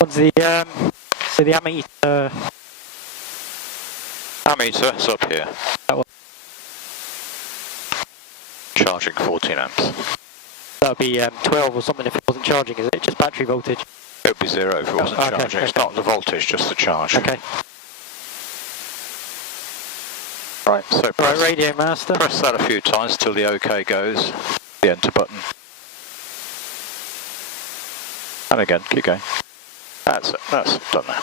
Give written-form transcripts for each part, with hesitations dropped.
What's the so the ammeter? Ammeter, it's up here. That one. Charging 14 amps. That would be 12 or something if it wasn't charging, is it? Just battery voltage? It would be 0 if it wasn't charging. Okay. It's not the voltage, just the charge. Okay. Right, so press, right, radio master. Press that a few times till the OK goes. The enter button. And again, keep going. That's it, that's done now.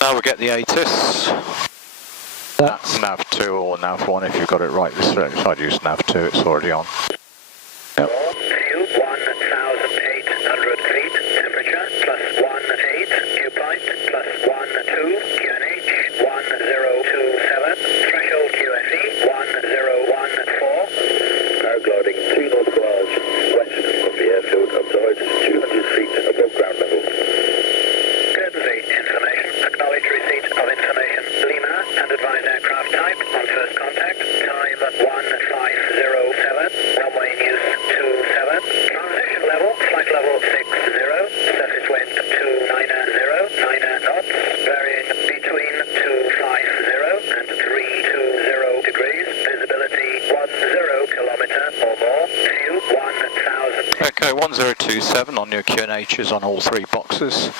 Now we get the ATIS. That's nav 2 or nav 1 if you've got it right this way. I'd use nav 2, it's already on. Yep. 1,800 feet, temperature +18, dew point +12, QNH 1027, threshold QFE 1014. Cargo loading 2 nautical miles west of the airfield up to altitude 200 feet above ground level. Courtesy information, acknowledge receipt of information Lima and advise aircraft type on first contact, time 1507, runway news 27, transition level, flight level 60, surface wind 290 knots, varying between 250 and 320 degrees, visibility 10 kilometer or more, view 1000. Okay, 1027 on your QNHs on all 3 boxes.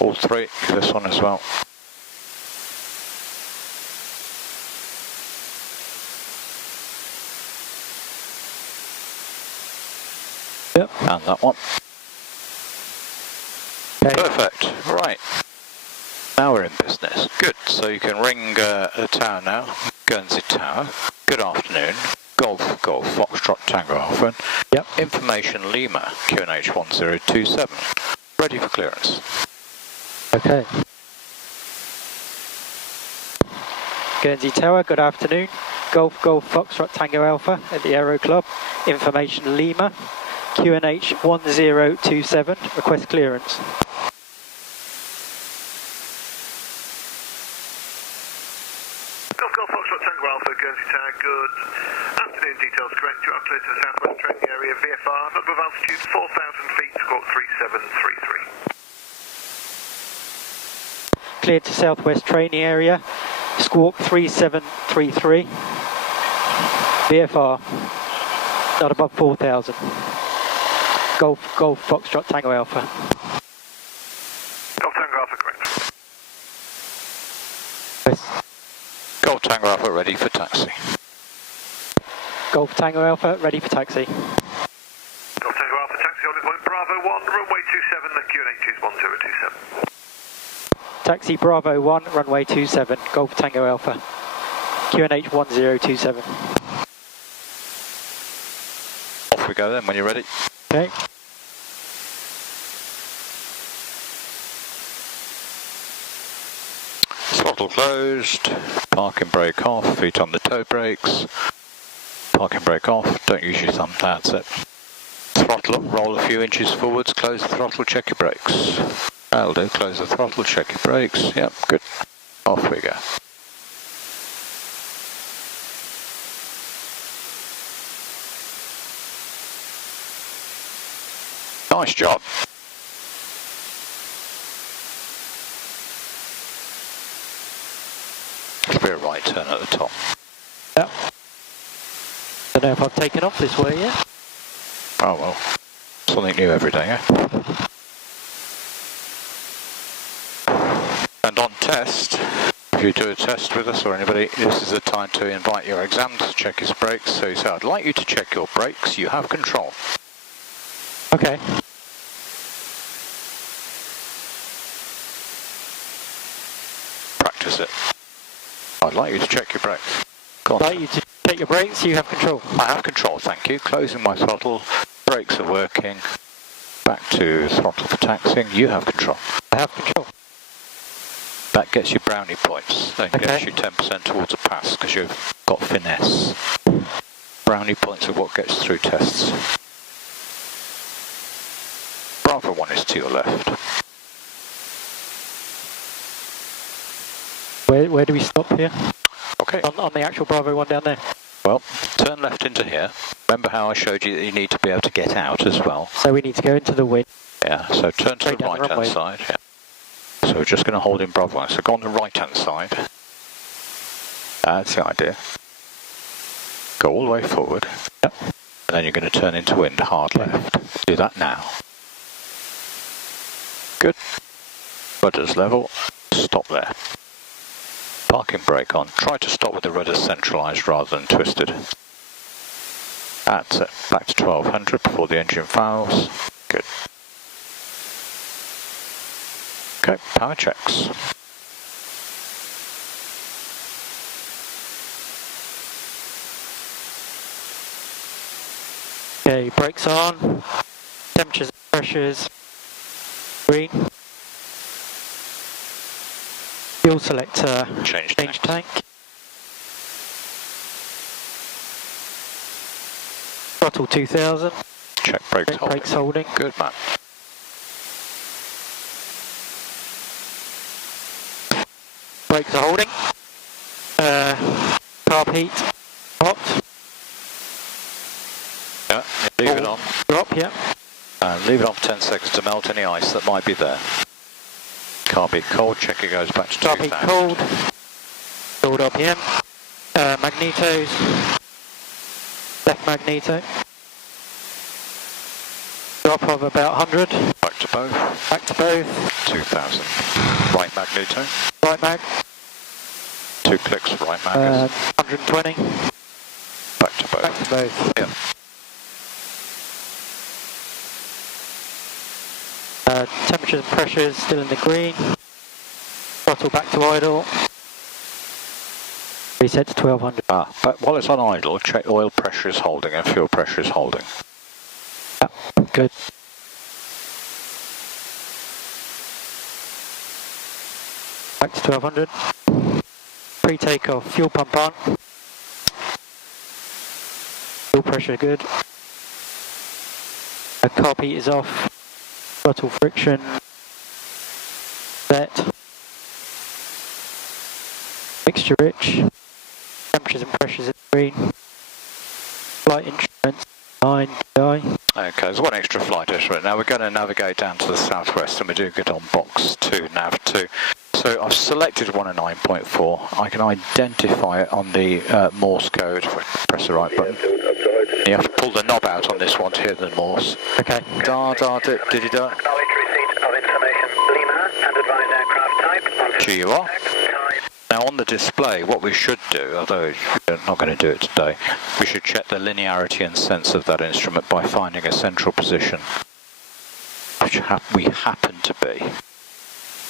All 3, this one as well. Yep. And that one. Okay. Perfect. Right. Now we're in business. Good. So you can ring the tower now. Guernsey Tower. Good afternoon. Golf, Golf, Foxtrot, Tango Alpha. Yep. Information Lima, QNH 1027. Ready for clearance. Okay. Guernsey Tower, good afternoon. Golf, Golf, Foxtrot, Tango Alpha at the Aero Club. Information Lima, QNH 1027. Request clearance. Golf, Golf, Foxtrot, Tango Alpha, Guernsey Tower, good afternoon. Details correct. You are clear to the southwest training area, VFR, number of altitude 4,000 feet, squawk 3733. Cleared to southwest training area, squawk 3733. VFR, not above 4,000. Golf, Golf, Foxtrot, Tango Alpha. Golf, Tango Alpha, correct. Yes. Golf Tango Alpha ready for taxi. Golf, Tango Alpha, ready for taxi. Golf, Tango Alpha, taxi on point Bravo 1, runway 27, the QNH is 1027. Taxi Bravo 1, runway 27, Golf Tango Alpha, QNH 1027. Off we go then when you're ready. Okay. Throttle closed, parking brake off, feet on the toe brakes. Parking brake off, don't use your thumb, that's it. Throttle up, roll a few inches forwards, close the throttle, check your brakes. That'll do, close the throttle, check your brakes, yep, good. Off we go. Nice job. It'll be a right turn at the top. Yep. Don't know if I've taken off this way yet. Oh well, something new every day, eh? And on test, if you do a test with us or anybody, this is the time to invite your exam to check his brakes. So you say, I'd like you to check your brakes, you have control. Okay. Practice it. I'd like you to check your brakes. Go on. I'd like you to check your brakes, you have control. I have control, thank you. Closing my throttle, brakes are working. Back to throttle for taxiing, you have control. I have control. That gets you brownie points. That gets you 10% towards a pass because you've got finesse. Brownie points are what gets through tests. Bravo 1 is to your left. Where do we stop here? Okay. On the actual Bravo one down there. Well, turn left into here. Remember how I showed you that you need to be able to get out as well? So we need to go into the wind. Yeah, so turn to Straight the down the right-hand runway. side. Yeah. So we're just going to hold in Bravo 1. So go on the right-hand side. That's the idea. Go all the way forward. Yep. And then you're going to turn into wind, hard left. Do that now. Good. Rudders level. Stop there. Parking brake on. Try to stop with the rudders centralised rather than twisted. That's it. Back to 1200 before the engine fouls. Good. Okay, power checks. Okay, brakes on. Temperatures and pressures. Green. Fuel selector. Change Tank. Throttle 2000. Check brakes holding. Brakes holding. Good man. Brakes are holding. Carb heat. Hot. Yeah, leave it on. Drop, yeah. And leave it on for 10 seconds to melt any ice that might be there. Carb heat cold, check it goes back to Carb 2000. heat cold. Cold RPM. Magnetos. Left magneto. Drop of about 100. Back to both. Back to both. 2000. Right magneto. Right mag. 2 clicks, right mag. 120. Back to both. Back to both. Yeah. Temperatures and pressures still in the green. Throttle back to idle. Reset to 1200. But while it's on idle, check oil pressure is holding and fuel pressure is holding. Yeah, good. Back to 1200. Pre-takeoff, fuel pump on. Fuel pressure good. Carb heat is off. Throttle friction set. Mixture rich. Temperatures and pressures in green. Flight instruments 9 DI. Okay, there's one extra flight instrument. Now we're going to navigate down to the southwest and we're doing it on box 2, nav 2. So I've selected one at 9.4. I can identify it on the Morse code. Press the right button. You have to pull the knob out on this one to hear the Morse. Okay. Did he do it? Acknowledge receipt of information Lima and advise aircraft type on GUR. time. Now on the display, what we should do, although we're not going to do it today, we should check the linearity and sense of that instrument by finding a central position, which we happen to be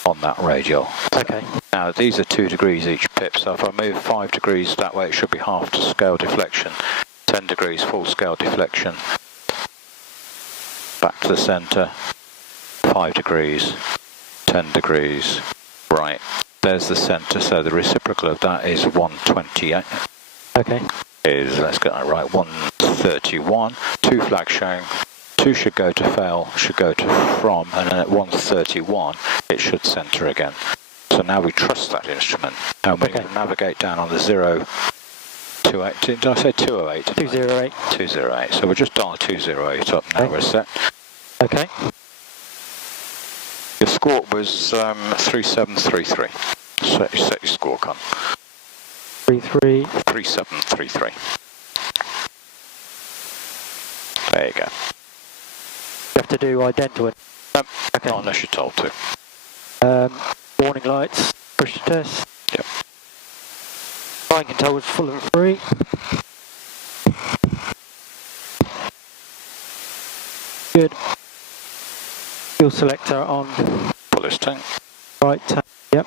on that radial. Okay. Now these are 2 degrees each pip, so if I move 5 degrees that way, it should be half to scale deflection. 10 degrees full scale deflection. Back to the centre. 5 degrees. 10 degrees. Right. There's the centre, so the reciprocal of that is 128. Okay. Let's get that right, 131. 2 flags showing. 2 should go to fail, should go to from, and then at 131 it should centre again. So now we trust that instrument, and we can navigate down on the 028. Did I say 208? 208. 208. So we'll just dial 208 up now. We're set. Okay. Your score was 3733. Set your score on. 33. 3733. There you go. You have to do ident. Okay. Not unless you're told to. Warning lights. Push to test. Yep. Flying controls full and free. Good. Fuel selector on. Pull this tank. Right tank. Yep.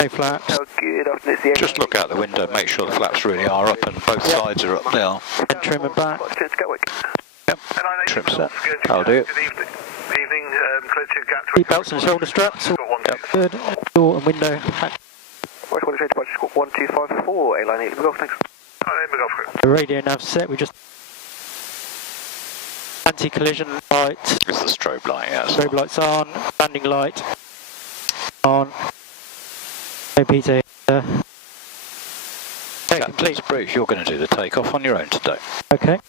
No flaps. Good afternoon, it's the Just look out the window, make sure the flaps really are up and both sides are up. They are. And trim and back. Yep. Trim set. That'll do it. Good evening. Close to Gatwick. Seat belts and shoulder straps. All good. Door and window. Watch what it's departure score 1254, airline 8 Golf, thanks. The radio nav set. We just anti-collision light. It's the strobe light, yes. Strobe lights on. Landing light. On. No Peter. Captain's brief, you're going to do the takeoff on your own today. Okay.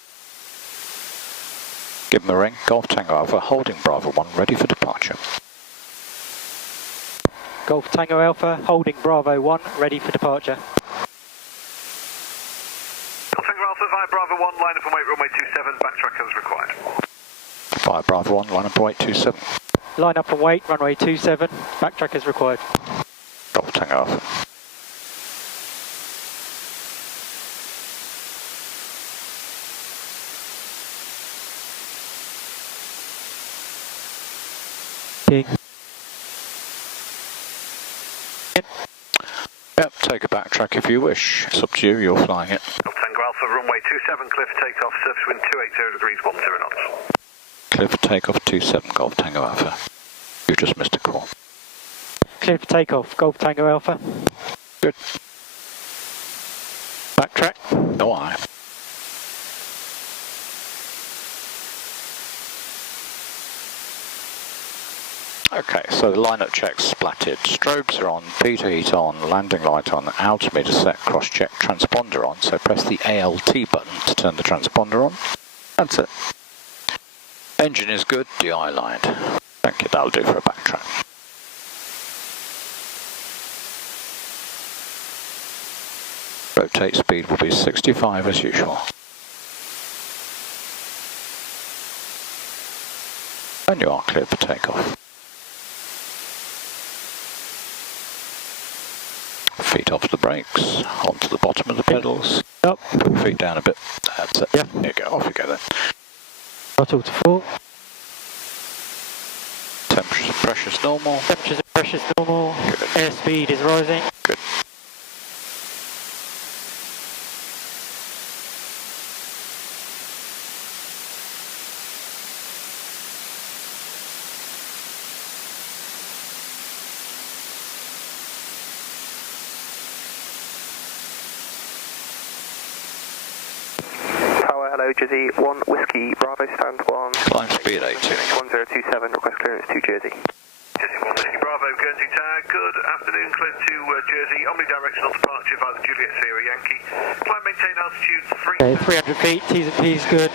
Give him a ring. Golf Tango Alpha, holding Bravo 1, ready for departure. Golf Tango Alpha, holding Bravo 1, ready for departure. Golf Tango Alpha via Bravo 1, line up and wait runway 27, backtrack as required. Via Bravo 1, line up and wait 27. Line up and wait, runway 27, backtrack as required. Golf Tango Alpha. Yep, take a backtrack if you wish. It's up to you, you're flying it. Golf Tango Alpha, runway 27, cliff takeoff, surface wind 280 degrees, 10 knots. Clear for takeoff 27, Golf Tango Alpha. You just missed a call. Clear for takeoff, Golf Tango Alpha. Good. Backtrack. No eye. Okay, so the lineup check's splatted. Strobes are on, Peter heat on, landing light on, altimeter set, cross check, transponder on. So press the ALT button to turn the transponder on. That's it. Engine is good, DI lined. Thank you, that'll do for a backtrack. Rotate speed will be 65 as usual. And you are clear for takeoff. Feet off the brakes, onto the bottom of the pedals. Up. Put your feet down a bit. That's it. Yeah. There you go, off you go then. Throttle to full. Temperatures and pressures normal. Temperatures and pressures normal. Good. Airspeed is rising. Good. Hello, Jersey 1 Whiskey Bravo stand 1. Climb speed 80. 1027, request clearance to Jersey. Jersey 1 Whiskey Bravo, Guernsey Tower, good afternoon, clear to Jersey, omnidirectional departure via the Juliet Sierra Yankee. Climb maintain altitude 300 feet, T's and P's good.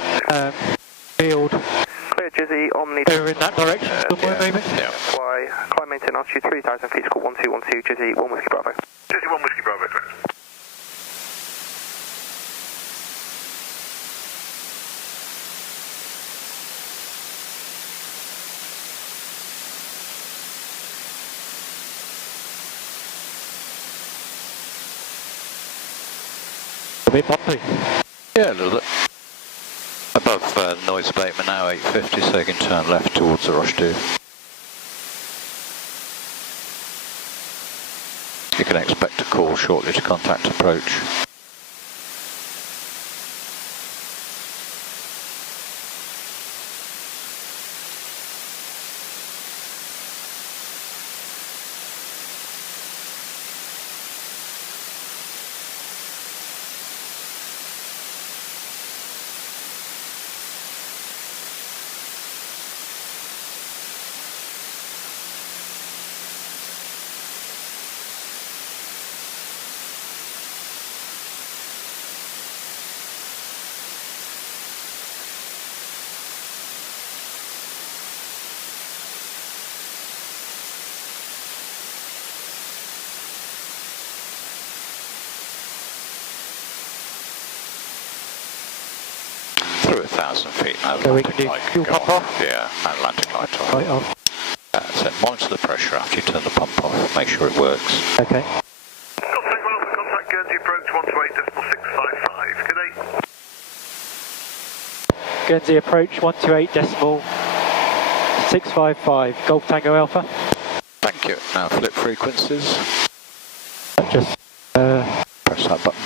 Field Clear Jersey, omni. over in that direction somewhere maybe. Yeah. Y, climb maintain altitude 3000 feet, score 1212, Jersey 1 Whiskey Bravo. Jersey 1 Whiskey Bravo, correct. A bit bumpy. Yeah, a little bit. Above noise abatement now, 850, so you can turn left towards the Rush 2. You can expect a call shortly to contact approach. Through 1,000 feet now. So we can do fuel pump off? Yeah, and landing light off. Right off. So monitor the pressure after you turn the pump off. Make sure it works. Okay. Golf Tango Alpha, contact Guernsey approach 128.655. Good day. Guernsey approach 128.655. Golf Tango Alpha. Thank you. Now flip frequencies. Just Press that button.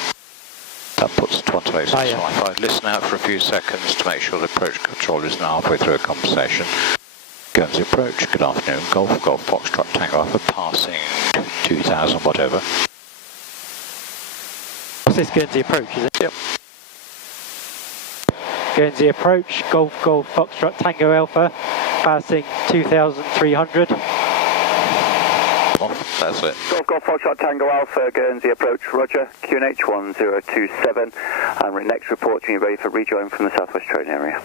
That puts 128.655. Oh, yeah. Listen out for a few seconds to make sure the approach control isn't halfway through a conversation. Guernsey approach, good afternoon, Golf Foxtrot Tango Alpha, passing 2,000 whatever. What's this Guernsey approach, is it? Yep. Guernsey approach, Golf Foxtrot Tango Alpha, passing 2,300. On That's it. Golf Foxtrot Tango Alpha, Guernsey approach, roger, QNH 1027, and next report to you ready for rejoin from the southwest training area.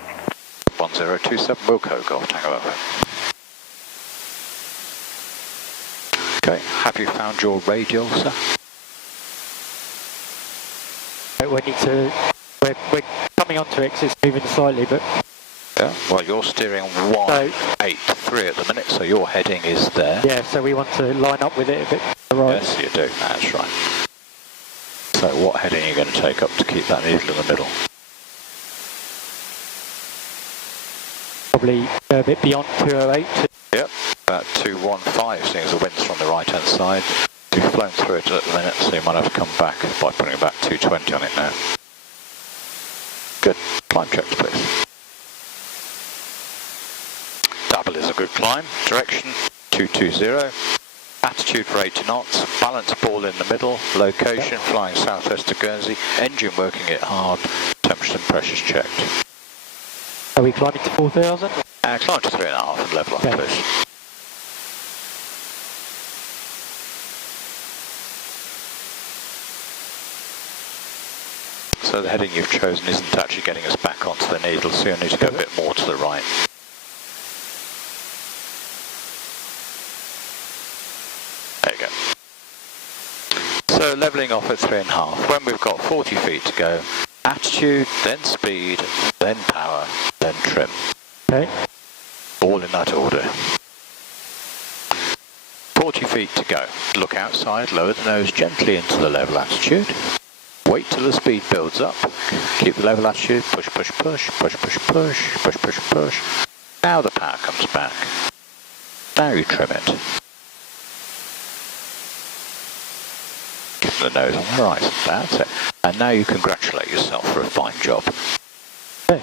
1027 Wilco, Golf Tango Alpha. Okay, have you found your radial, sir? We need to, we're coming onto it 'cause it's moving slightly, but... Yeah, well you're steering 183 at the minute, so your heading is there. Yeah, so we want to line up with it a bit to the right. Yes, you do, that's right. So what heading are you going to take up to keep that needle in the middle? Probably a bit beyond 208. Yep, about 215, seeing as the wind's from the right-hand side. You've flown through it at the minute, so you might have to come back by putting about 220 on it now. Good. Climb checks, please. Double is a good climb. Direction 220. Attitude for 80 knots. Balance ball in the middle. Location flying southwest to Guernsey. Engine working it hard. Temperature and pressures checked. Are we climbing to 4,000? Climb to 3.5 and level up, Okay. please. So the heading you've chosen isn't actually getting us back onto the needle, so you'll need to go a bit more to the right. There you go. So levelling off at 3.5. When we've got 40 feet to go, attitude, then speed, then power, then trim. Okay. All in that order. 40 feet to go. Look outside, lower the nose gently into the level attitude. Wait till the speed builds up. Keep the level attitude. Push, push, push, push, push, push, push, push, push. Now the power comes back. Now you trim it. Keep the nose on the horizon. That's it. And now you congratulate yourself for a fine job. Okay.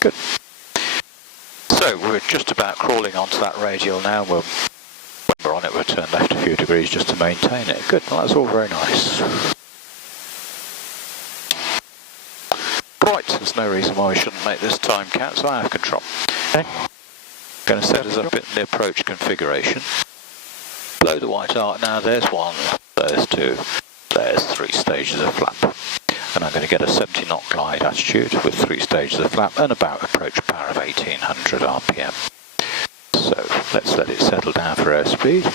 Good. So we're just about crawling onto that radial now. When we're on it, we'll turn left a few degrees just to maintain it. Good. Well, that's all very nice. Right, there's no reason why we shouldn't make this time count, so I have control. Okay. Going to set us up in the approach configuration. Below the white arc now, there's one, there's two, there's 3 stages of flap. And I'm going to get a 70 knot glide attitude with 3 stages of flap and about approach power of 1800 RPM. So let's let it settle down for airspeed.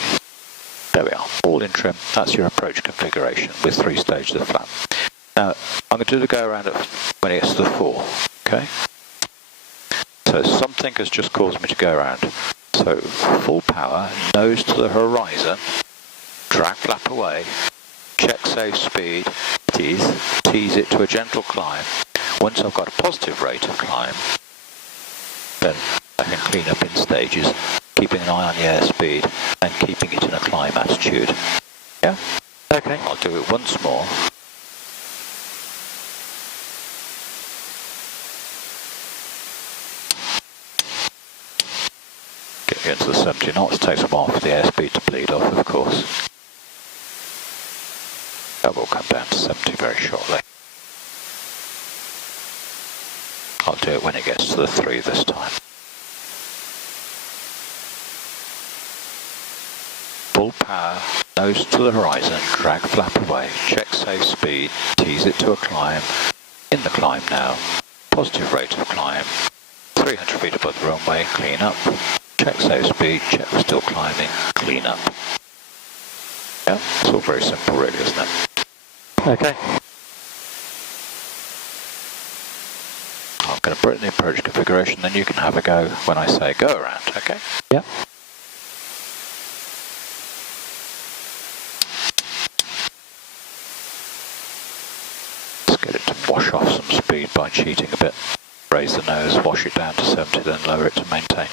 There we are, all in trim. That's your approach configuration with 3 stages of flap. Now, I'm going to do the go around when it gets to the 4, okay? So something has just caused me to go around. So full power, nose to the horizon, drag flap away, check safe speed, tease it to a gentle climb. Once I've got a positive rate of climb, then I can clean up in stages, keeping an eye on the airspeed and keeping it in a climb attitude. Yeah? Okay. I'll do it once more. Get you into the 70 knots, takes a while for the airspeed to bleed off, of course. That will come down to 70 very shortly. I'll do it when it gets to the 3 this time. Full power, nose to the horizon, drag flap away, check safe speed, tease it to a climb. In the climb now, positive rate of climb, 300 feet above the runway, clean up. Check safe speed, check we're still climbing, clean up. Yeah, it's all very simple really, isn't it? Okay. I'm going to put it in the approach configuration, then you can have a go when I say go around, okay? Yep. Let's get it to wash off some speed by cheating a bit. Raise the nose, wash it down to 70, then lower it to maintain.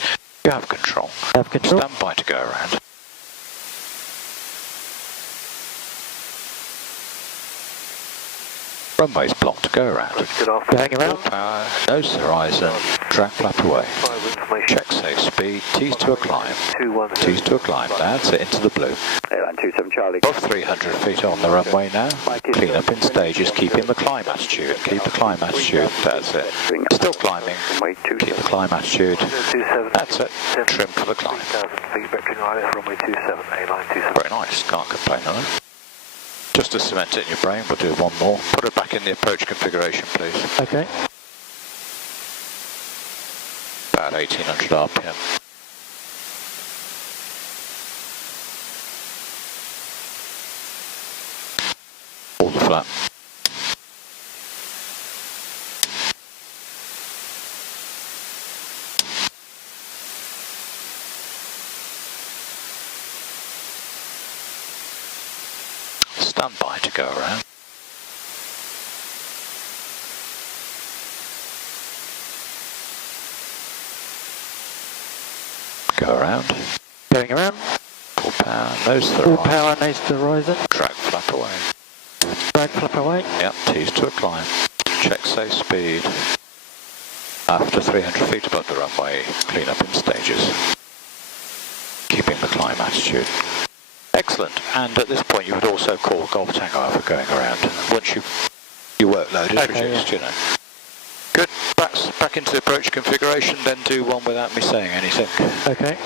You have control. Have control. Stand by to go around. Runway's blocked to go around. Good off. Going around. Full power, nose to horizon, drag flap away. information. Check safe speed, T's to a climb. 210. T's to a climb, that's it, into the blue. Airline 27 Charlie. Above 300 feet on the runway now. Clean up in stages, keeping the climb attitude. Keep the climb attitude, that's it. Still climbing, Runway keep the climb attitude. 27. That's it, trim for the climb. 3,000 feet, vectoring right, runway 27, A-line 27. Very nice, can't complain on that. Just to cement it in your brain, we'll do one more. Put it back in the approach configuration, please. Okay. About 1800 RPM. All the flap. Stand by to go around. Go around. Going around. Full power, nose to the Full right. power, nose to the horizon. Drag flap away. Drag flap away. Yep, T's to a climb. Check safe speed. After 300 feet above the runway, clean up in stages. Keeping the climb attitude. Excellent. And at this point, you would also call Golf Tango Alpha going around. Once your workload is reduced, you know. Good. Back into the approach configuration, then do one without me saying anything. Okay.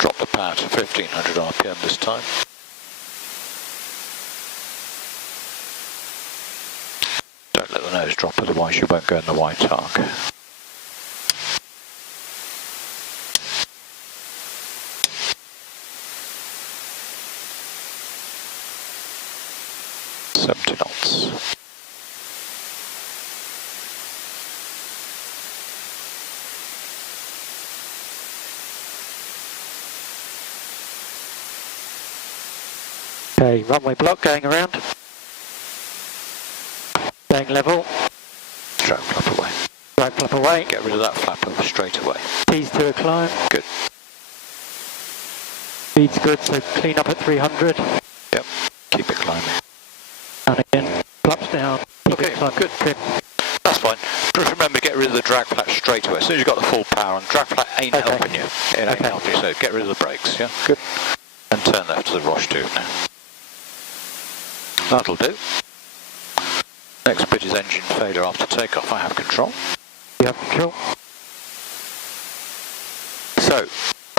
Drop the power to 1500 RPM this time. Don't let the nose drop, otherwise you won't go in the white arc. Knots. Okay, runway block going around. Going level. Drag flap away. Drag flap away. Get rid of that flapper straight away. T's to a climb. Good. Speed's good, so clean up at 300. Yep. Keep it climbing. And again, flaps down. Keep Okay, it climbing. good. Trim. That's fine. Just remember, get rid of the drag flap straight away. As soon as you've got the full power on, drag flap ain't Okay. helping you. It ain't Okay. helping you, so get rid of the brakes, yeah? Good. And turn left to the Roche tube now. That'll do. Next bit is engine failure after takeoff. I have control. You have control. So,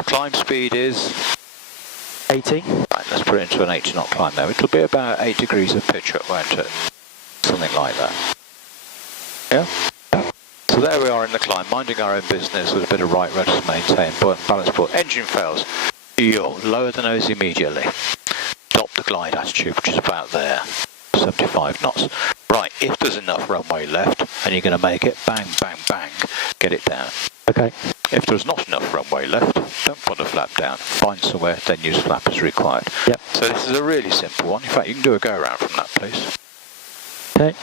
climb speed is 80. right, let's put it into an 80 knot climb now. It'll be about 8 degrees of pitch up, won't it? Something like that. Yeah? So there we are in the climb, minding our own business with a bit of right rudder to maintain, buoyant balance port. Engine fails. You'll lower the nose immediately. Stop the glide attitude, which is about there. 75 knots. Right, if there's enough runway left and you're going to make it, bang, bang, bang, get it down. Okay. If there's not enough runway left, don't put the flap down. Find somewhere, then use flap as required. Yep. So this is a really simple one. In fact, you can do a go around from that, please. Okay.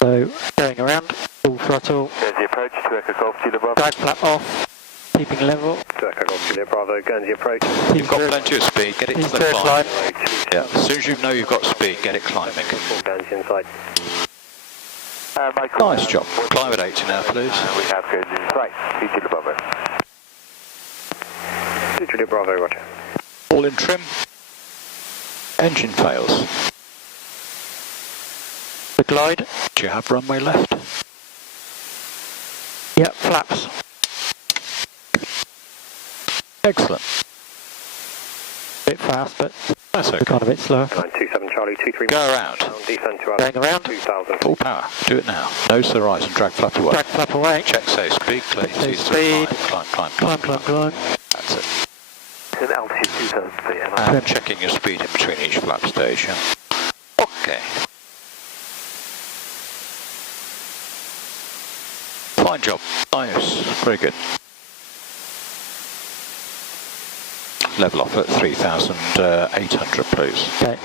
So, going around, full throttle, Guernsey approach, 2 Echo Golf, Julia Bravo. drag flap off, keeping level. 2 Echo Golf, Julia Bravo, Guernsey approach. You've got plenty of speed, get it to T's the to a climb. climb. Yeah, as soon as you know you've got speed, get it climbing. Guernsey inside. Nice job. Climb at 80 now, please. We have Guernsey inside. Julia Bravo. Julia Bravo, roger. All in trim. Engine fails. The glide. Do you have runway left? Yep, flaps. Excellent. Bit fast, but That's we're okay. kind of a bit slower. 927 Charlie, 23. Go around. Descend to Going around. 2000. Full power. Do it now. Nose to the right and drag flap away. Drag flap away. Check safe speed, clean. Safe T's to speed. climb, climb, Climb, climb, climb. That's it. It's an altitude 2000 feet. And checking your speed in between each flap stage, yeah? Okay. Fine job. Nice. Very good. Level off at 3,800, please. Okay.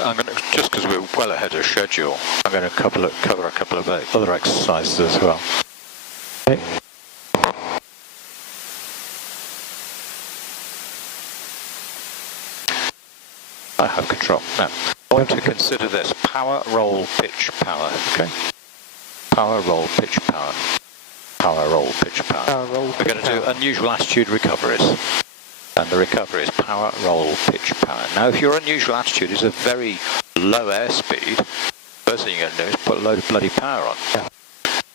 I'm going to, just because we're well ahead of schedule, I'm going to cover a couple of other exercises as well. Okay. I have control. Now, I want to consider this. Power, roll, pitch, power. Okay? Power, roll, pitch, power. Power, roll, pitch, power. Power, roll, We're going to do unusual attitude recoveries. And the recovery is power, roll, pitch, power. Now, if your unusual attitude is a very low airspeed, first thing you're going to do is put a load of bloody power on. Yeah.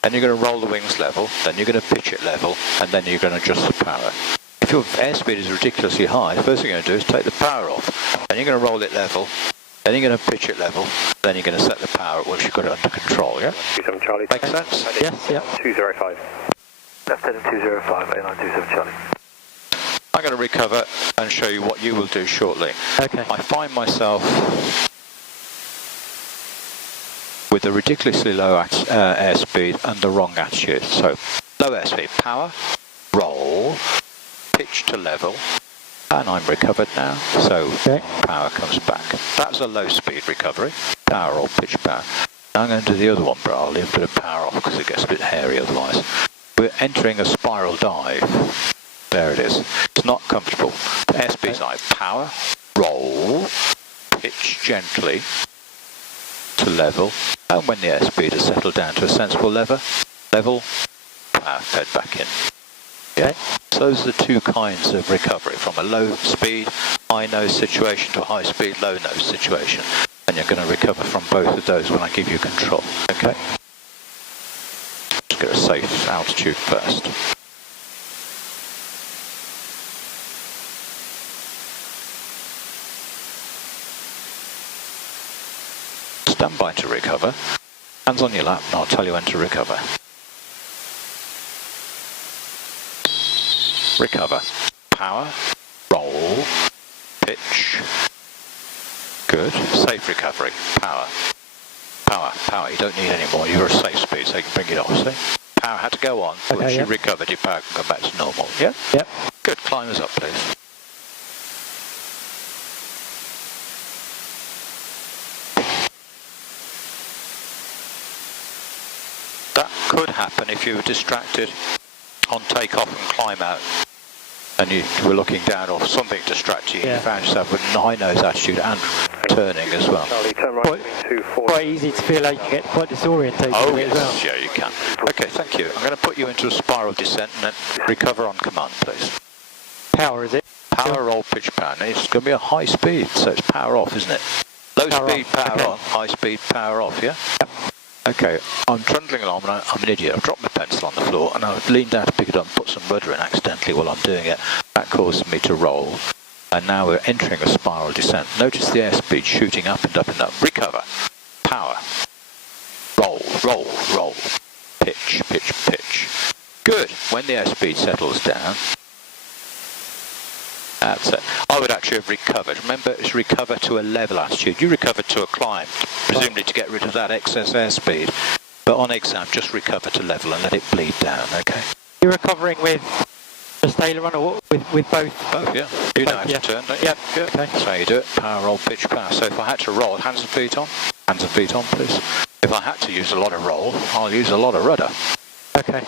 Then you're going to roll the wings level, then you're going to pitch it level, and then you're going to adjust the power. If your airspeed is ridiculously high, the first thing you're going to do is take the power off. Then you're going to roll it level, then you're going to pitch it level, then you're going to set the power at which you've got it under control, yeah? 27 Charlie. Make sense? Yes, yeah. 205. Left heading 205, 8927 Charlie. I'm going to recover and show you what you will do shortly. Okay. I find myself with a ridiculously low airspeed and the wrong attitude. So, low airspeed, power, roll, pitch to level, and I'm recovered now, so power comes back. That's a low speed recovery, power or pitch power. Now I'm going to do the other one, but I'll leave a bit of power off because it gets a bit hairy otherwise. We're entering a spiral dive. There it is. It's not comfortable. Airspeed's high. Power, roll, pitch gently to level, and when the airspeed has settled down to a sensible level, power fed back in. Okay? So those are the two kinds of recovery, from a low speed, high nose situation to a high speed, low nose situation. And you're going to recover from both of those when I give you control. Okay? Just get a safe altitude first. Stand by to recover. Hands on your lap and I'll tell you when to recover. Recover. Power. Roll. Pitch. Good. Safe recovery. Power. Power. Power. You don't need any more. You're at a safe speed so you can bring it off. See? Power had to go on. Okay, Once yeah. you recovered, your power can go back to normal. Yeah? Yep. Good. Climb us up, please. That could happen if you were distracted on takeoff and climb out and you were looking down or something distracted you. Yeah. You found yourself with a high nose attitude and turning as well. Charlie, turn right Quite- 24. Quite easy to feel like you get quite disorientated Oh with it as well. yes, yeah you can. Okay, thank you. I'm going to put you into a spiral descent and then recover on command, please. Power, is it? Power, roll, pitch, power. Now, it's going to be a high speed, so it's power off, isn't it? Low Power speed, off. power Okay. on. High speed, power off, yeah? Yep. Okay, I'm trundling along and I'm an idiot. I've dropped my pencil on the floor and I've leaned down to pick it up and put some rudder in accidentally while I'm doing it. That caused me to roll. And now we're entering a spiral descent. Notice the airspeed shooting up and up and up. Recover. Power. Roll, roll, roll. Pitch, pitch, pitch. Good. When the airspeed settles down, that's it. I would actually have recovered. Remember, it's recover to a level attitude. You recovered to a climb, presumably to get rid of that excess airspeed. But on exam, just recover to level and let it bleed down, okay? You're recovering with just aileron or with both? Both, yeah. You know how to Yeah. turn, don't you? Yep. Good. That's how you do it. Power, roll, pitch, power. So if I had to roll, hands and feet on. Hands and feet on, please. If I had to use a lot of roll, I'll use a lot of rudder. Okay.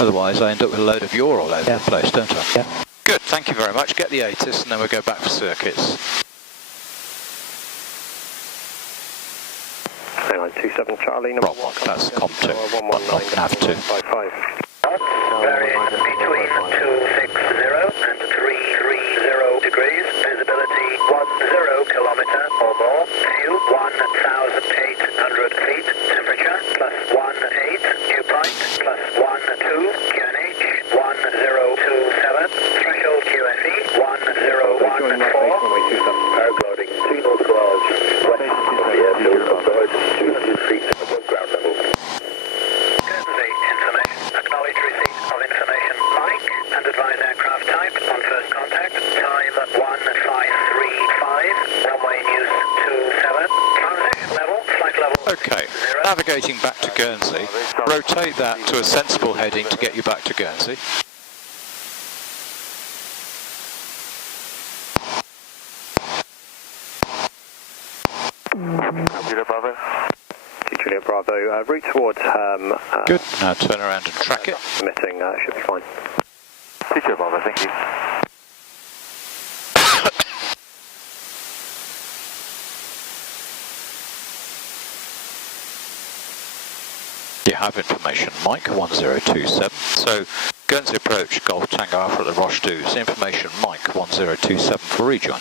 Otherwise, I end up with a load of yaw all over the place, don't I? Yeah. Good, thank you very much. Get the ATIS and then we'll go back for circuits. 2927 Charlie, number Roll, 1. that's comp 2. 119 Nav 2. 55. Varying between 260 and 330 degrees. Visibility 10 kilometer or more. View 1,800 feet. Temperature +18. Dew point +12. QNH 1027. Threshold QFE 1014. Paragliding 2 knots large. West of the airfield above 200 feet above ground level. Guernsey information. Acknowledge receipt of information. Like and advise aircraft type on first contact. Time 1535. Runway news 27. Transition level. Flight level. Okay, 0. navigating back to Guernsey. Rotate that to a sensible heading to get you back to Guernsey. Juliet Bravo. Juliet Bravo, route towards Good, now turn around and track it. submitting, should be fine. Juliet Bravo, thank you. You have information, Mike 1027. So, Guernsey approach, Golf Tango Alpha at the Roche Douvres. Information, Mike 1027 for rejoin.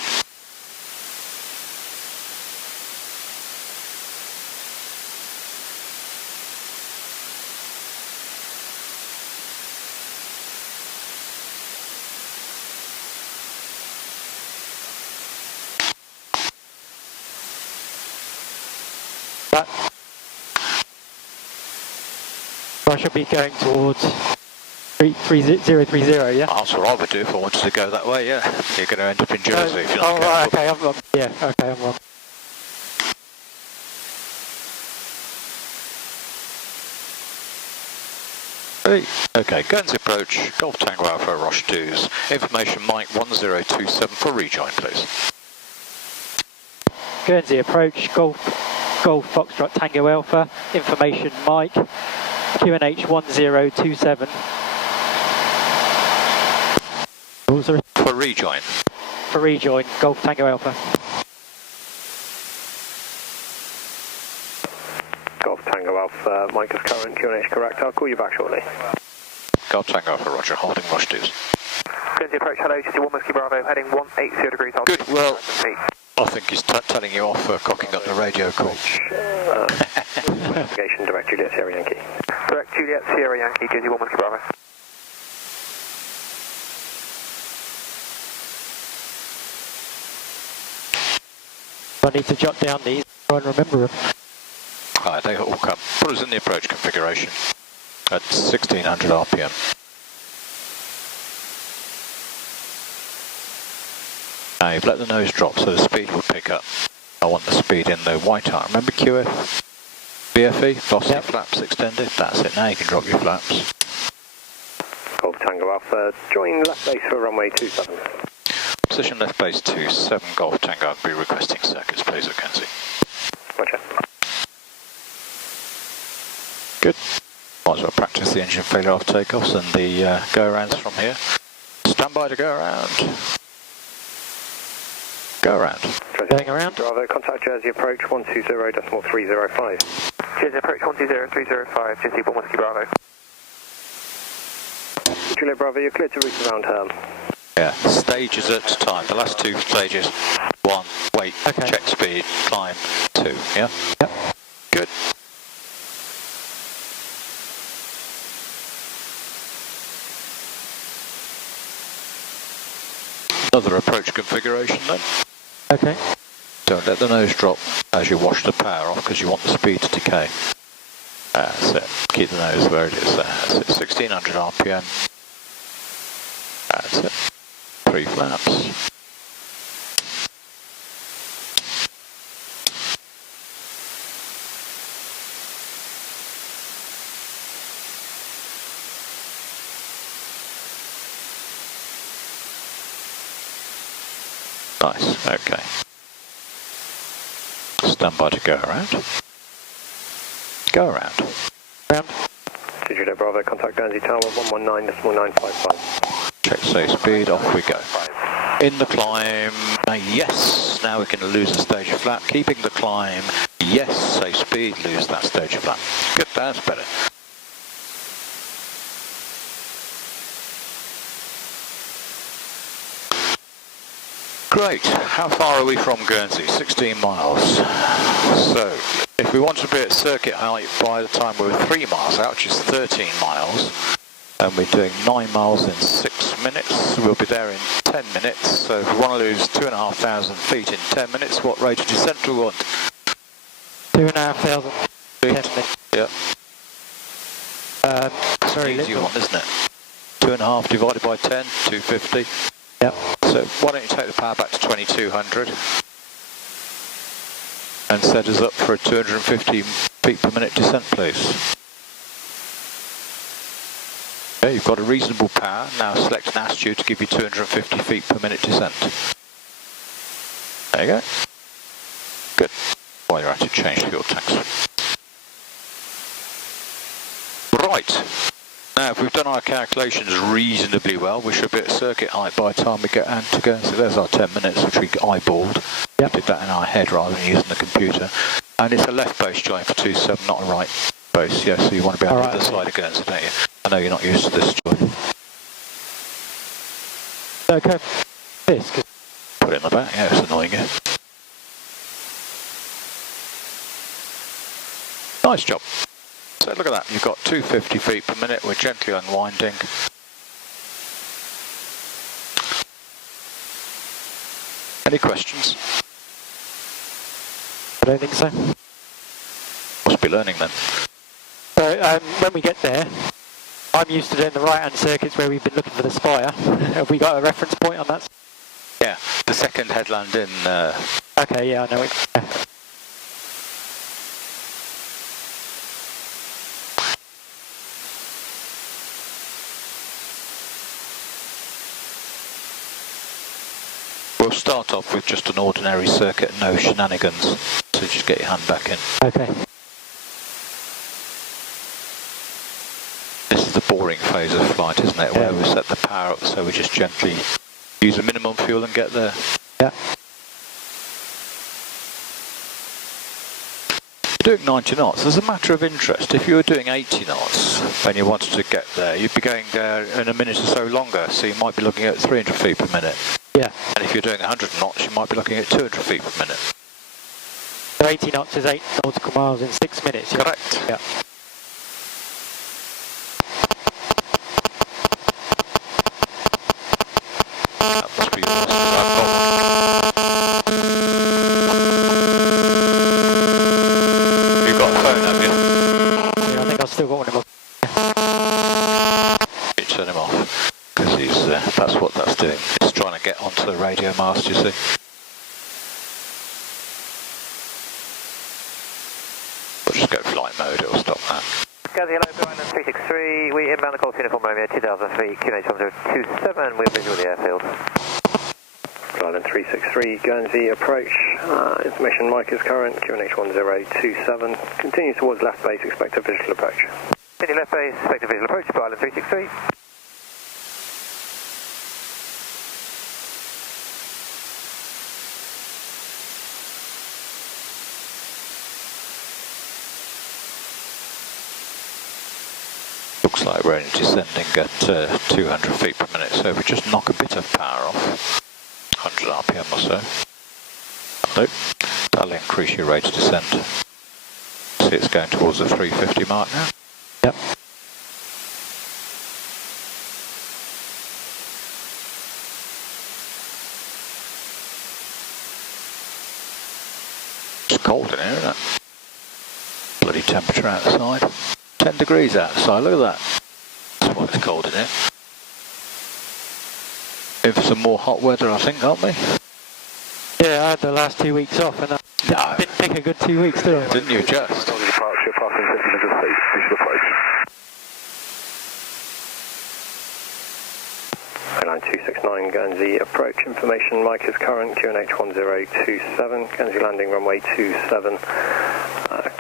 I should be going towards 33030, yeah? That's what I would do if I wanted to go that way, yeah. You're going to end up in Jersey if you're not right, careful. okay, I'm wrong. Yeah, okay, I'm wrong. Okay, Guernsey approach, Golf Tango Alpha, Roche Douvres. Information, Mike 1027 for rejoin, please. Guernsey approach, Golf Foxtrot Tango Alpha. Information, Mike. QNH 1027. Oh, sorry. For rejoin. For rejoin, Golf Tango Alpha. Golf Tango Alpha, Mike is current, QNH correct. I'll call you back shortly. Golf Tango Alpha, Roger, holding Roche Douvres. Guernsey approach, hello, GC1 Whiskey Bravo, heading 180 degrees. Good, well, I think he's telling you off for cocking up the radio call. Investigation, direct Juliet Sierra Yankee. Direct Juliet Sierra Yankee, GC1 Whiskey Bravo. I need to jot down these, try and remember them. Alright, they all come. Put us in the approach configuration at 1600 RPM. Now you've let the nose drop so the speed will pick up. I want the speed in the white arm. Remember QF? BFE? Velocity flaps extended? That's it, now you can drop your flaps. Golf Tango Alpha, join left base for runway 27. Position left base 27, Golf Tango. I'll be requesting circuits please at Guernsey. Roger. Good. Might as well practice the engine failure off takeoffs and the go-arounds from here. Stand by to go around. Go around. Going around. Bravo, contact Jersey approach 120.305. Jersey approach 120.305, Jersey 1 Whiskey Bravo. Juliet Bravo, you're clear to route around Herm. Yeah, stages at a time. The last two stages. 1, wait, Okay. check speed, climb. 2, yeah? Yep. Good. Another approach configuration then. Okay. Don't let the nose drop as you wash the power off because you want the speed to decay. That's it. Keep the nose where it is there. That's it. 1600 RPM. That's it. 3 flaps. Nice, okay. Stand by to go around. Go around. Round. Juliet Bravo, contact Guernsey Tower 119.955. Check safe speed, off we go. In the climb, yes, now we can lose a stage of flap. Keeping the climb, yes, safe speed, lose that stage of flap. Good, that's better. Great, how far are we from Guernsey? 16 miles. So, if we want to be at circuit height by the time we're 3 miles out, which is 13 miles, and we're doing 9 miles in 6 minutes, we'll be there in 10 minutes. So if we want to lose 2,500 feet in 10 minutes, what rate of descent do we want? 2,500 feet. Yeah. Very Easy little. one, isn't it? 2.5 divided by 10, 250. Yep. So why don't you take the power back to 2200 and set us up for a 250 feet per minute descent, please. Okay, you've got a reasonable power. Now select an altitude to give you 250 feet per minute descent. There you go. Good. While you're at it, change fuel tanks. Right. Now, if we've done our calculations reasonably well, we should be at circuit height by the time we get to go. So there's our 10 minutes, which we eyeballed. Yep. Did that in our head rather than using the computer. And it's a left base join for 27, not a right. Base, yeah, so you want to be on the Alright, other side of Guernsey, don't you? I know you're not used to this, Joy. Okay. This, 'cause Put it in the back, yeah, it's annoying you. Nice job. So look at that, you've got 250 feet per minute, we're gently unwinding. Any questions? I don't think so. Must be learning then. So when we get there, I'm used to doing the right-hand circuits where we've been looking for the spire. Have we got a reference point on that? Yeah, the second headland in. Okay, yeah, I know it. Yeah. We'll start off with just an ordinary circuit, no shenanigans. So just get your hand back in. Okay. This is the boring phase of flight, isn't it? Where Yeah. we set the power up so we just gently use the minimum fuel and get there. Yeah. You're doing 90 knots. As a matter of interest, if you were doing 80 knots and you wanted to get there, you'd be going there in a minute or so longer, so you might be looking at 300 feet per minute. Yeah. And if you're doing 100 knots, you might be looking at 200 feet per minute. So 80 knots is 8 nautical miles in 6 minutes. Yeah? Correct. Yeah. That must be yours. I've got one. You've got a phone, have you? Yeah, I think I've still got one in my... You turn him off, because he's that's what that's doing. It's trying to get onto the radio mast, you see. We'll just go flight mode, it'll stop that. Guernsey, hello, Blue Island 363. We inbound the Golf Uniform Romeo 2000 feet, QNH 1027. We're visual the airfield. Blue Island 363, Guernsey approach. Information mic is current, QNH 1027. Continue towards left base, expect a visual approach. Continue left base, expect a visual approach, Blue Island 363. Looks like we're only descending at 200 feet per minute, so if we just knock a bit of power off, 100 RPM or so, nope, that'll increase your rate of descent. See, it's going towards the 350 mark now. Yep. It's cold in here, isn't it? Bloody temperature outside. 10 degrees outside, look at that. That's why it's cold in here. In for some more hot weather, I think, aren't we? Yeah, I had the last 2 weeks off and I No. didn't pick a good 2 weeks, did I? Didn't you just? Departure, passing 50 meters feet, visual approach. Airline 269, Guernsey approach. Information mic is current, QNH 1027. Guernsey landing runway 27.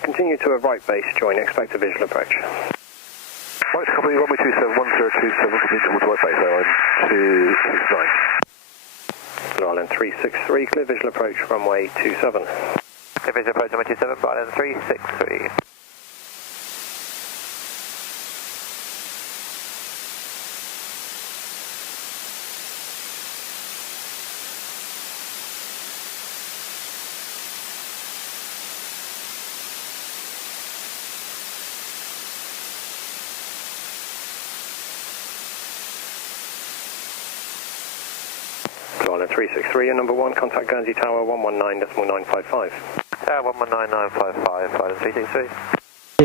Continue to a right base, join, expect a visual approach. Right, copy, runway 27, 1027, continue towards right base, airline 269. Blue Island 363, clear visual approach, runway 27. Clear visual approach, runway 27, Blue Island 363. Blue Island 363, and number 1, contact Guernsey Tower 119.955. Tower 119955, Blue Island 363.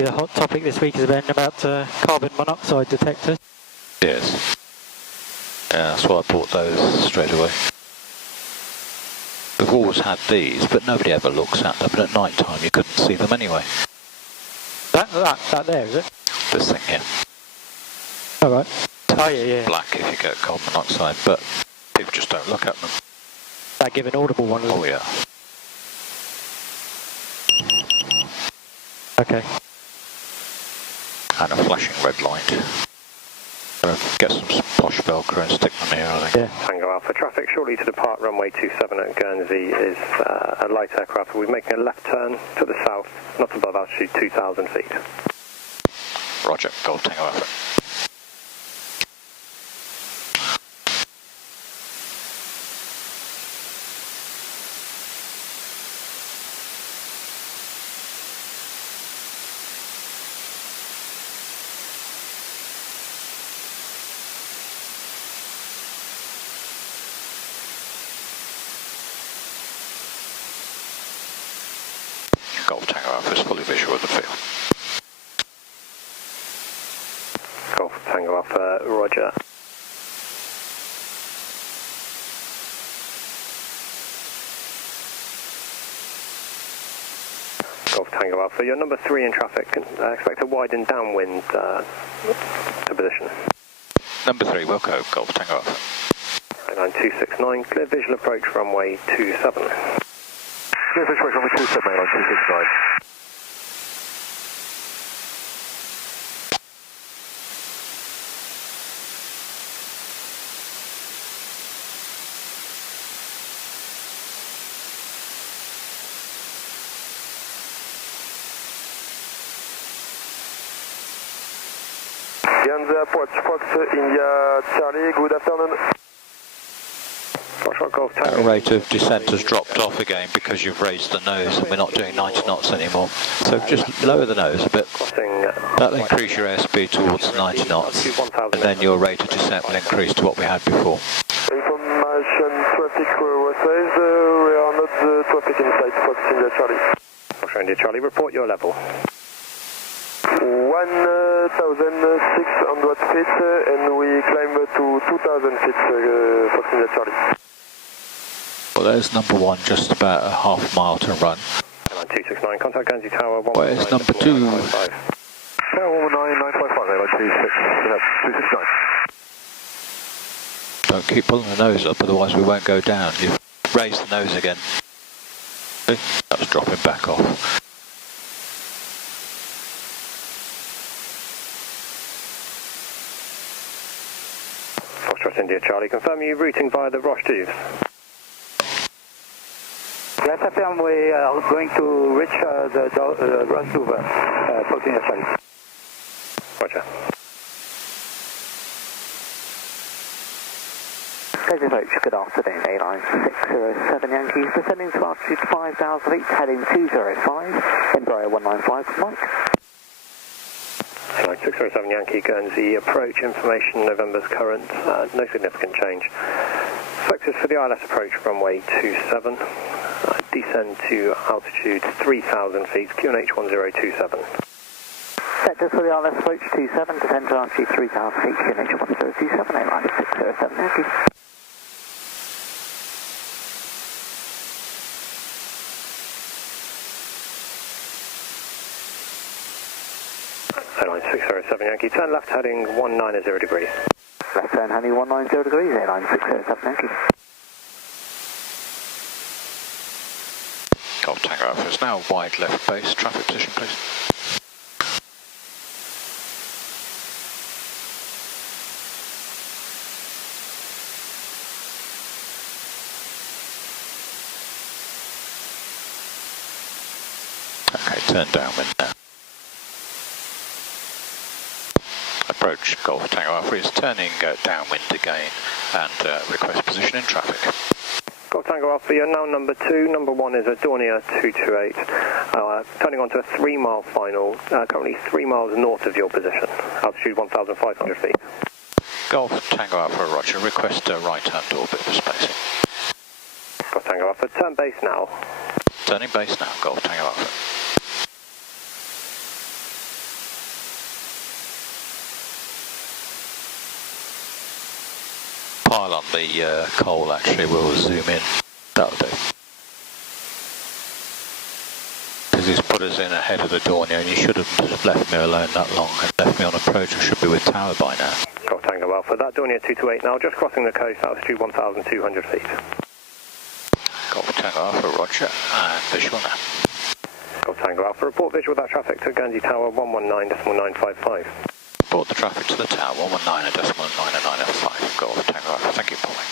The hot topic this week has been about carbon monoxide detectors. Yes. Yeah, that's why I bought those straight away. We've always had these, but nobody ever looks at them, and at night time you couldn't see them anyway. That there, is it? This thing here. All right. Oh, yeah, yeah. Black if you get carbon monoxide, but people just don't look at them. That give an audible one, Oh yeah. Okay. And a flashing red light. Get some posh Velcro and stick them here, I think. Yeah. Tango Alpha traffic shortly to depart runway 27 at Guernsey is a light aircraft. We're making a left turn to the south, not above altitude 2,000 feet. Roger, Golf Tango Alpha. Golf Tango Alpha is fully visual of the field. Golf Tango Alpha, Roger. Golf Tango Alpha, you're number 3 in traffic. Expect a widen downwind to position. Number 3, Wilco, Golf Tango Alpha. 269, clear visual approach runway 27. Clear visual approach runway 27, mainline 269. Ganze approach Fox India Charlie, good afternoon. Golf Our Tango. rate of descent has dropped off again because you've raised the nose and we're not doing 90 knots anymore. So just lower the nose a bit. That'll increase your airspeed towards 90 knots and then your rate of descent will increase to what we had before. Information traffic says we are not the traffic inside Fox India Charlie. Fox India Charlie, report your level. 1,600 feet and we climb to 2,000 feet, Fox India Charlie. Well, there's number 1, just about a half mile to run. 269, contact Guernsey Tower. Where's number 2? Tower 11955, mainline 269. Don't keep pulling the nose up, otherwise we won't go down. You've raised the nose again. See? That was dropping back off. Foxtrot India Charlie, confirm you routing via the Roche Tubes. Yes, FM, we are going to reach the Roche Tube, Fox India Charlie. Roger. Guernsey approach, good afternoon, A-Line 607 Yankees, descending to altitude 5,000 feet, heading 205, Embraer 195, Mike. Flight 607 Yankee Guernsey, approach information, November's current, no significant change. Focus for the ILS approach, runway 27, descend to altitude 3,000 feet, QNH 1027. Sectors for the ILS approach 27, descend to altitude 3,000 feet, QNH 1027, A-Line 607 Yankees. Airline 607 Yankee, turn left heading 190 degrees. Left turn heading 190 degrees, Airline 607 Yankee. Golf Tango Alpha is now wide left base. Traffic position, please. Okay, turn downwind now. Approach Golf Tango Alpha is turning downwind again and request position in traffic. Golf Tango Alpha, you're now number 2. Number 1 is a Dornier 228. Turning onto a 3-mile final, currently 3 miles north of your position, altitude 1,500 feet. Golf Tango Alpha, Roger. Request right-hand orbit for spacing. Golf Tango Alpha, turn base now. Turning base now, Golf Tango Alpha. Pile on the coal, actually, we'll zoom in. That'll do. Because he's put us in ahead of the Dornier, and you should have just left me alone that long and left me on approach. I should be with tower by now. Golf Tango Alpha, that Dornier 228 now, just crossing the coast, altitude 1,200 feet. Golf Tango Alpha, Roger, and visual now. Golf Tango Alpha, report visual of that traffic to Guernsey Tower 119.955. Report the traffic to the tower 119.995. Golf Tango Alpha, thank you, Paulie.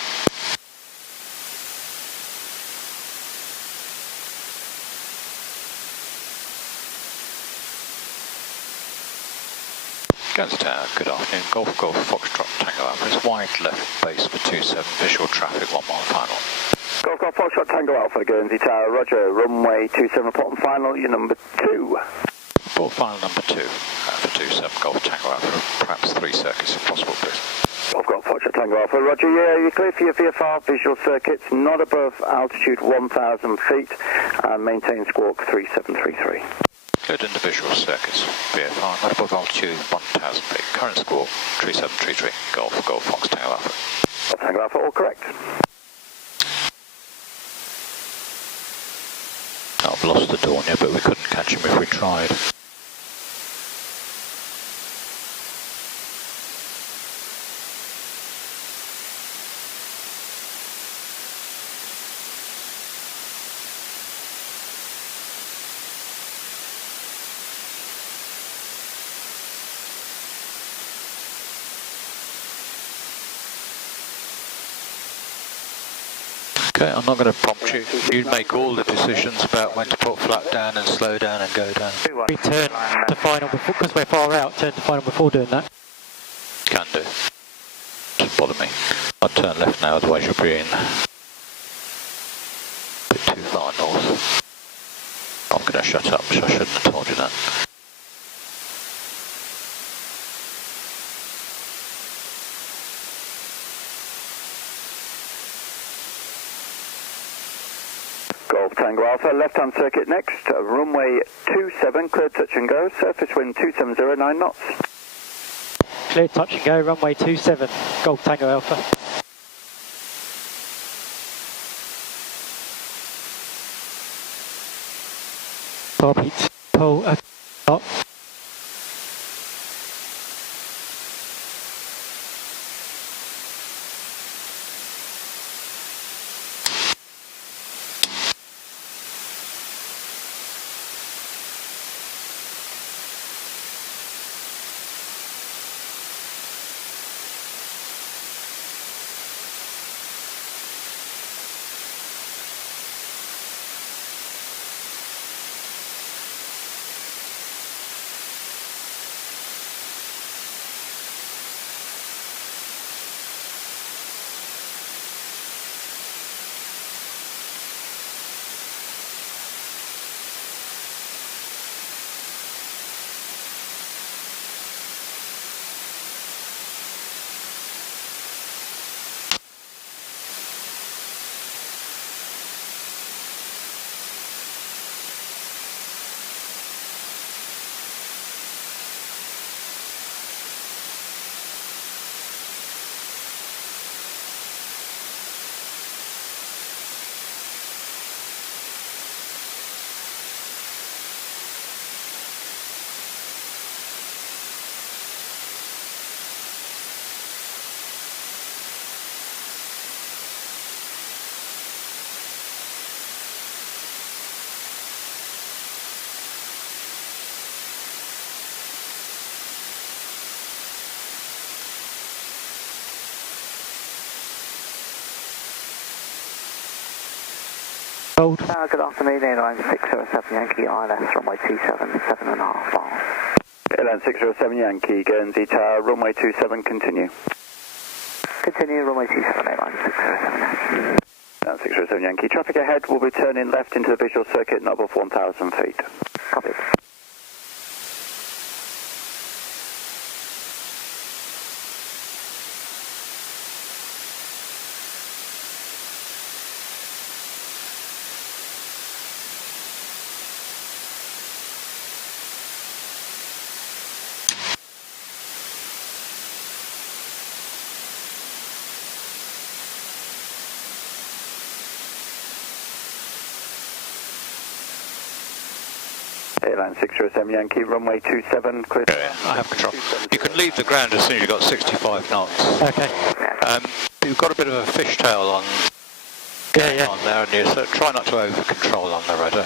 Guernsey Tower, good afternoon. Golf Golf Foxtrot Tango Alpha. It's wide left base for 27, visual traffic 1 mile final. Golf Golf Foxtrot Tango Alpha, Guernsey Tower, roger, runway 27, report on final, you're number 2. Report final number 2 for 27, Golf Tango Alpha, perhaps 3 circuits if possible, please. Golf Golf Foxtrot Tango Alpha, roger, yeah, you're clear for your VFR visual circuits, not above altitude 1,000 feet, and maintain squawk 3733. Good individual circuits, VFR, not above altitude 1,000 feet, current squawk 3733, Golf Golf Fox Tango Alpha. Golf Tango Alpha, all correct. I've lost the Dornier, but we couldn't catch him if we tried. Okay, I'm not going to prompt you. You make all the decisions about when to put flat down and slow down and go down. We turn to final before, because we're far out, turn to final before doing that. Can do. Doesn't bother me. I'll turn left now, otherwise you'll be in a bit too far north. I'm going to shut up, so I shouldn't have told you that. Golf Tango Alpha, left-hand circuit next, runway 27, clear touch and go, surface wind 2709 knots. Clear touch and go, runway 27, Golf Tango Alpha. Bobby, pull a stop. Hold. Good afternoon, airline 607 Yankee ILS, runway 27, 7.5 miles. Airline 607 Yankee, Guernsey Tower, runway 27, continue. Continue, runway 27, airline 607 Yankee. 607 Yankee, traffic ahead will be turning left into the visual circuit, not above 1,000 feet. Copy. Airline 607 Yankee, runway 27, clear. Yeah, I have control. You can leave the ground as soon as you've got 65 knots. Okay. You've got a bit of a fishtail on, on there, and you so try not to over control on the rudder.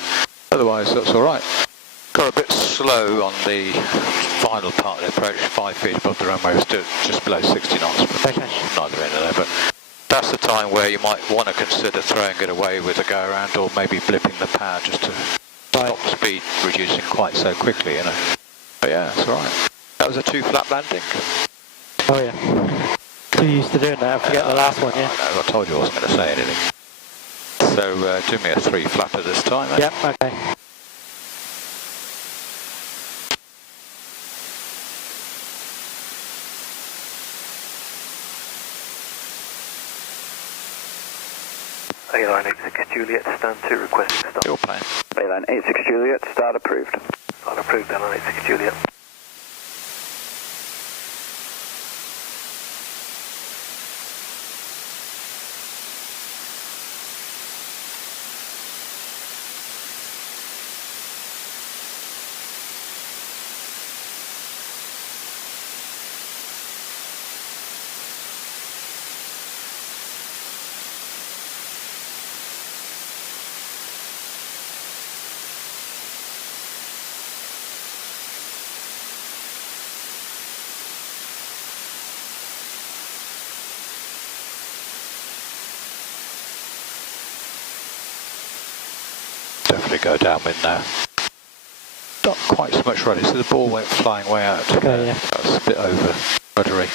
Otherwise, that's all right. Got a bit slow on the final part of the approach, 5 feet above the runway, we're still just below 60 knots, but neither end of there. But that's the time where you might want to consider throwing it away with a go around, or maybe blipping the power just to stop the speed reducing quite so quickly, you know. But yeah, that's all right. was a 2-flap landing. Oh yeah. Too used to doing that, I forget the last one, yeah. I told you I wasn't going to say anything. So do me a 3-flapper this time, eh? Yep, okay. A-line 86 Juliet, stand 2, requesting start. Your plane. A-line 86 Juliet, start approved. Start approved, A-line 86 Juliet. Definitely go downwind now. Not quite so much rudder, so the ball went flying way out. Okay, yeah. That's a bit over ruddery.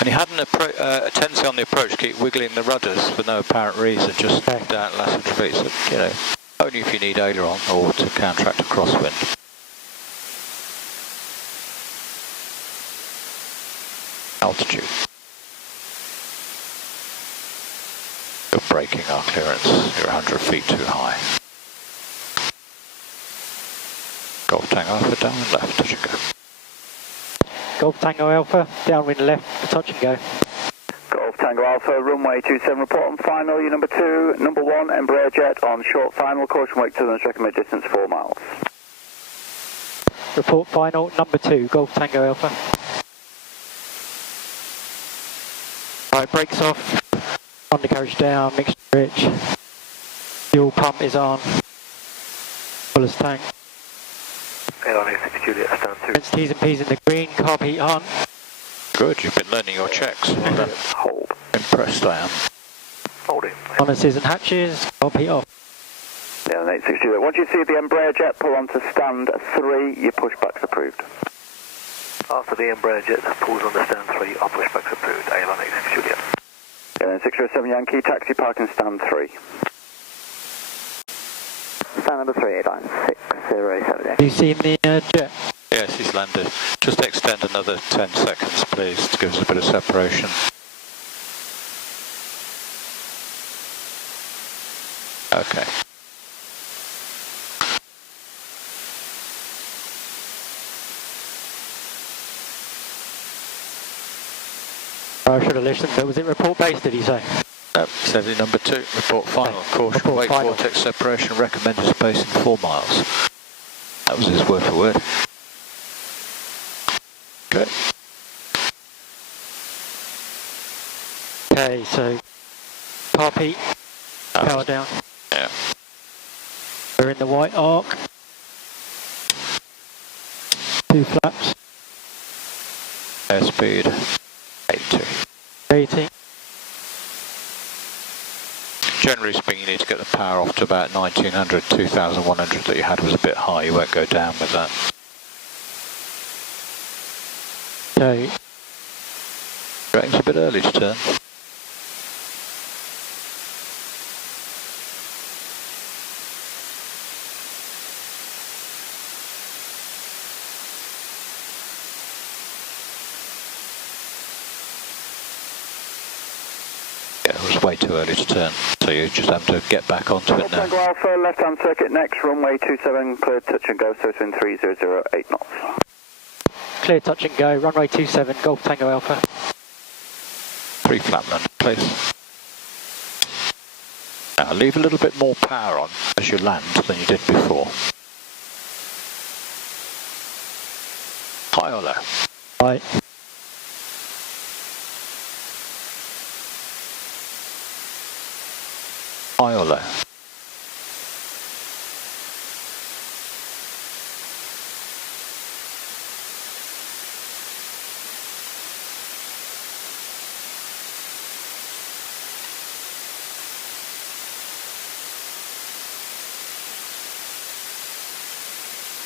And you had a tendency on the approach to keep wiggling the rudders for no apparent reason, just down less than feet. So, you know, only if you need aileron or to counteract a crosswind. Altitude. You're breaking our clearance. You're 100 feet too high. Golf Tango Alpha, downwind left, touch and go. Golf Tango Alpha, downwind left for touch and go. Golf Tango Alpha, runway 27, report on final, you number 2, number 1, Embraer jet on short final, caution wake turbulence, recommended distance 4 miles. Report final, number 2, Golf Tango Alpha. Right, brakes off, undercarriage down, mixture rich. Fuel pump is on, full as tank. A-line 86 Juliet, stand 2. It's T's and P's in the green, carb heat on. Good, you've been learning your checks. Well done. Hold. Impressed I am. Holding. Harnesses and hatches, carb heat off. Yeah, 86 Juliet. Once you see the Embraer jet pull onto stand 3, your pushback's approved. After the Embraer jet pulls on the stand 3, our pushback's approved. A-line 86 Juliet. Yeah, 607 Yankee, taxi parking stand 3. Stand number 3, A-line 607. Have you seen the jet? Yes, he's landed. Just extend another 10 seconds, please, to give us a bit of separation. Okay. I should have listened, but was it report based, did he say? Nope, steady number 2, report final. Caution, Report wake final. vortex separation, recommended spacing 4 miles. That was his word for word. Okay. Okay, so carb heat, power down. Yeah. We're in the white arc. 2 flaps. Airspeed 80. 80. Generally speaking, you need to get the power off to about 1900, 2100 that you had was a bit high. You won't go down with that. Okay. It's a bit early to turn. Yeah, it was way too early to turn, so you just have to get back onto it now. Tango Alpha, left-hand circuit next, runway 27, cleared touch and go, so it's in 3008 knots. Clear touch and go, runway 27, Golf Tango Alpha. 3 flat land, please. Now leave a little bit more power on as you land than you did before. High or low? Right. High or low?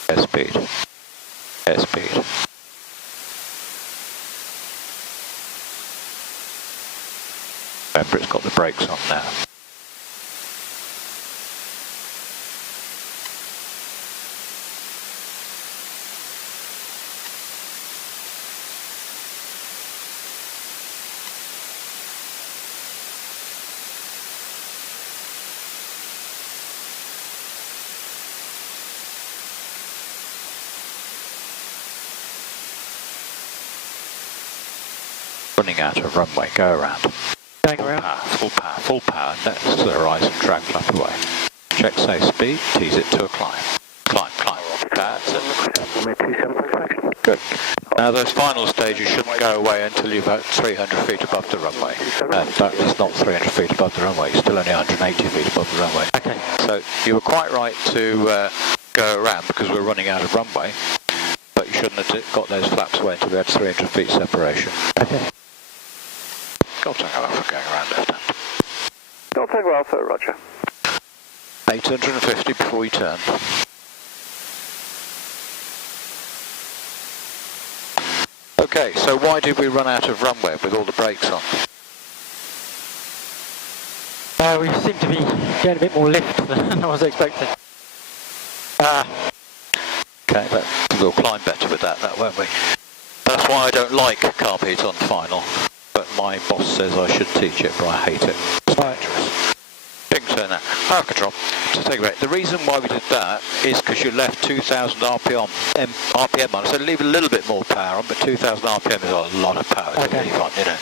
Airspeed. Airspeed. Remember, it's got the brakes on now. Running out of runway, go around. Going around. Full power, next to the horizon, drag flap away. Check safe speed, tease it to a climb. Climb. That's it. Good. Now those final stages shouldn't go away until you're about 300 feet above the runway. And that is not 300 feet above the runway, it's still only 180 feet above the runway. Okay. So you were quite right to go around because we're running out of runway, but you shouldn't have got those flaps away until we had 300 feet separation. Okay. Golf Tango Alpha going around left hand. Golf Tango Alpha, roger. 850 before you turn. Okay, so why did we run out of runway with all the brakes on? We seem to be getting a bit more lift than I was expecting. Okay, but we'll climb better with that, won't we? That's why I don't like carb heat on final. But my boss says I should teach it, but I hate it. It's dangerous. Big turn now. Power control. To take away. The reason why we did that is because you left 2,000 RPM on. So leave a little bit more power on, but 2,000 RPM is a lot of power to leave on, you know.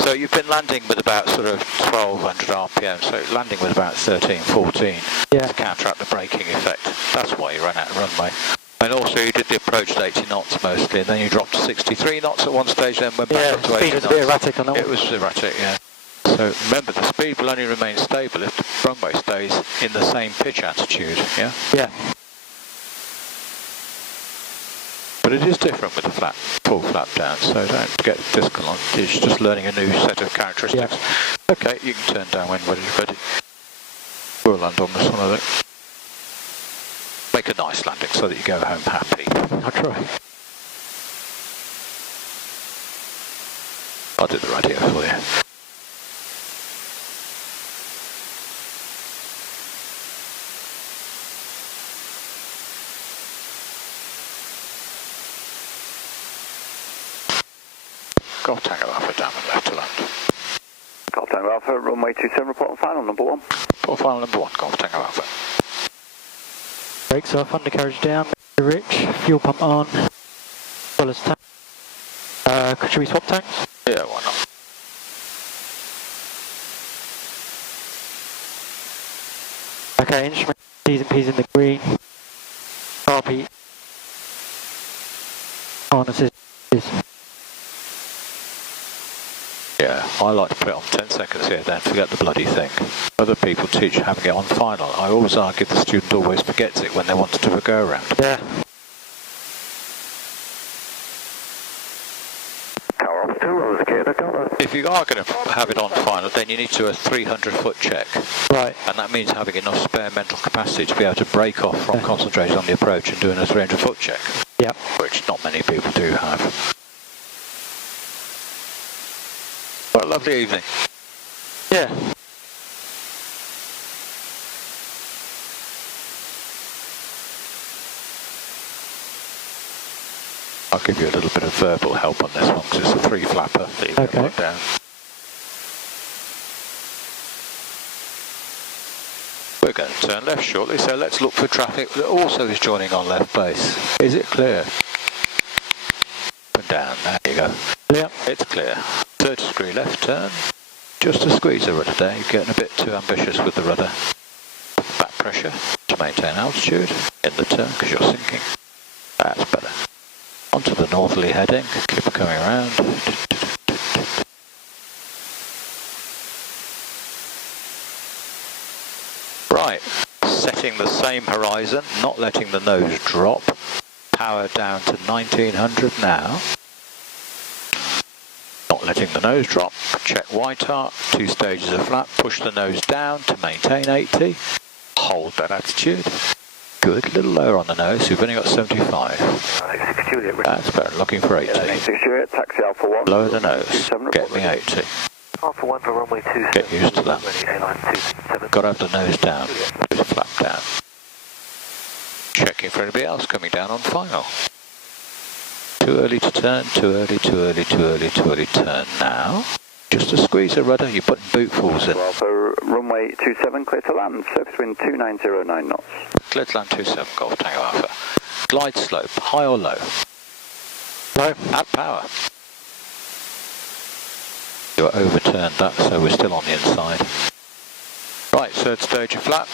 So you've been landing with about sort of 1,200 RPM, so landing with about 13, 14 to counteract the braking effect. That's why you ran out of runway. And also you did the approach at 80 knots mostly, and then you dropped to 63 knots at one stage, then went back up to 80 knots. Yeah, speed was a bit erratic on that one. It was erratic, yeah. So remember, the speed will only remain stable if the runway stays in the same pitch attitude, yeah? Yeah. But it is different with the full flap down, so don't get disconnected. It's just learning a new set of characteristics. Yeah. Okay, you can turn down when ready. We'll land on this one, I think. Make a nice landing so that you go home happy. I'll try. I'll do the radio for you. Golf Tango Alpha down and left to land. Golf Tango Alpha, runway 27, report on final number 1. Report final number 1, Golf Tango Alpha. Brakes off, undercarriage down, rich, fuel pump on, well as tank. Should we swap tanks? Yeah, why not? Okay, instrument T's and P's in the green. RP. Harnesses. Yeah, I like to put it on 10 seconds here, then forget the bloody thing. Other people teach having it on final. I always argue the student always forgets it when they want to do a go-around. Yeah. If you are going to have it on final, then you need to do a 300-foot check. Right. And that means having enough spare mental capacity to be able to break off from concentrating on the approach and doing a 300-foot check. Yeah. Which not many people do have. What a lovely evening. Yeah. I'll give you a little bit of verbal help on this one because it's a 3-flapper that you can put down. We're going to turn left shortly, so let's look for traffic that also is joining on left base. Is it clear? Up and down, there you go. Yeah. It's clear. 30-degree left turn. Just a squeeze the rudder there. You're getting a bit too ambitious with the rudder. Back pressure to maintain altitude in the turn because you're sinking. That's better. Onto the northerly heading, keep coming around. Right, setting the same horizon, not letting the nose drop. Power down to 1900 now. Not letting the nose drop. Check white arc, 2 stages of flap, push the nose down to maintain 80. Hold that attitude. Good, a little lower on the nose, so we've only got 75. That's better, looking for 80. Taxi Alpha 1. Lower the nose, get me 80. Alpha 1 for runway 27. Get used to that. Ready, airline 27. Got to have the nose down, nose flap down. Checking for anybody else coming down on final. Too early to turn, too early, too early, too early, too early to turn now. Just a squeeze the rudder, you're putting boot falls in. Alpha runway 27, clear to land, surface wind 2909 knots. Clear to land 27, Golf Tango Alpha. Glide slope, high or low? Low. Add power. You overturned that, so we're still on the inside. Right, third stage of flap.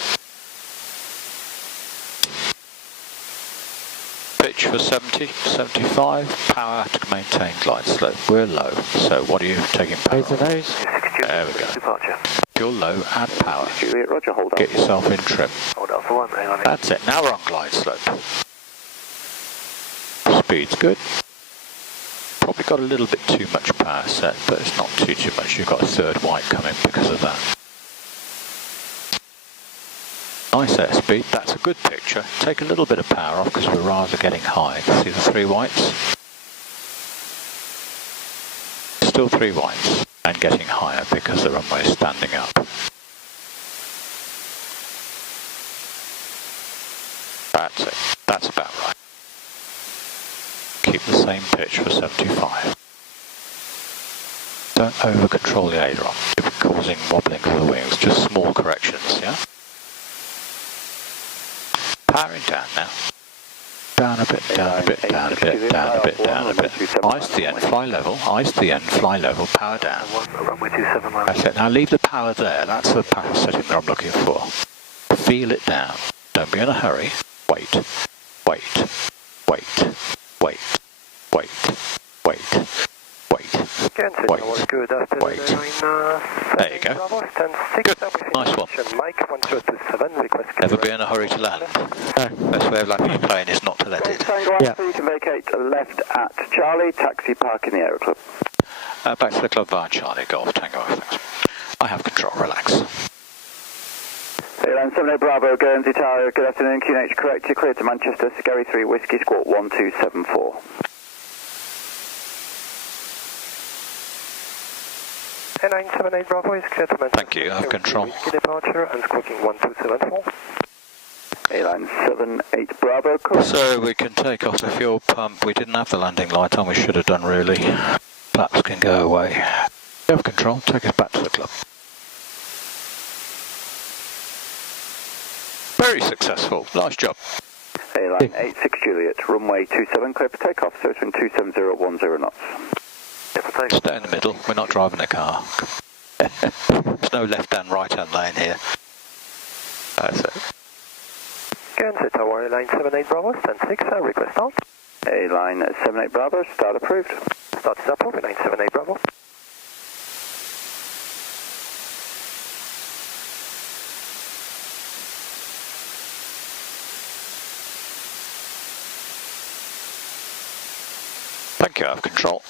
Pitch for 70, 75, power to maintain glide slope. We're low, so what are you taking power Nose to on? nose. There we go. Departure. If you're low, add power. Juliet, roger, hold on. Get yourself in trim. Hold Alpha 1, airline. That's it, now we're on glide slope. Speed's good. Probably got a little bit too much power set, but it's not too much. You've got a third white coming because of that. Nice airspeed, that's a good picture. Take a little bit of power off because we're rather getting high. See the three whites? Still three whites and getting higher because the runway is standing up. That's it, that's about right. Keep the same pitch for 75. Don't over control the aileron, you're causing wobbling of the wings, just small corrections, yeah? Powering down now. Down a bit, down a bit, down a bit, down a bit, down a bit. Eyes to the end, fly level, eyes to the end, fly level, power down. Runway 27, That's it, now leave the power there, that's the power setting that I'm looking for. Feel it down, don't be in a hurry. Wait, wait, wait, wait, wait, wait, wait, wait, good afternoon, wait. There you go. Good, nice one. Mike 1027, request. Never be in a hurry to land. Best way of landing a plane is not to let it. Yeah. You can vacate left at Charlie, taxi park in the Aero Club. Back to the club via Charlie, Golf Tango, thanks. I have control, relax. Airline 78 Bravo, Guernsey Tower, good afternoon, QNH correct, you're clear to Manchester, Scary 3 Whiskey, squawk 1274. Airline 78 Bravo is clear to Manchester. Thank you, I have control. Whiskey departure and squawking 1274. Airline 78 Bravo, correct. So we can take off the fuel pump, we didn't have the landing light on, we should have done really. Flaps can go away. You have control, take us back to the club. Very successful, nice job. Airline 86 Juliet, runway 27, clear for takeoff, so it's been 27010 knots. Stay in the middle, we're not driving a car. There's no left-hand, right-hand lane here. That's it. Guernsey Tower, Airline 78 Bravo, stand 6, request start. Airline 78 Bravo, start approved. Start is approved, Airline 78 Bravo. Thank you, I have control.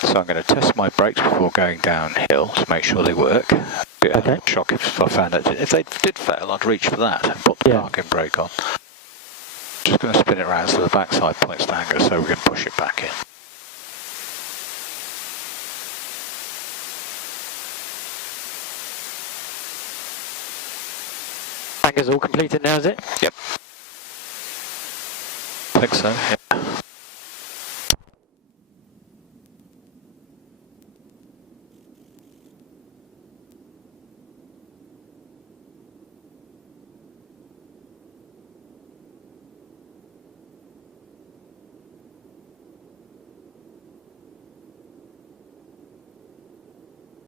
So I'm going to test my brakes before going downhill to make sure they work. Okay. Shock if I found out. If they did fail, I'd reach for that and put the parking brake on. Just going to spin it around so the backside points to hangar so we can push it back in. Hangar's all completed now, is it? Yep. I think so, yeah.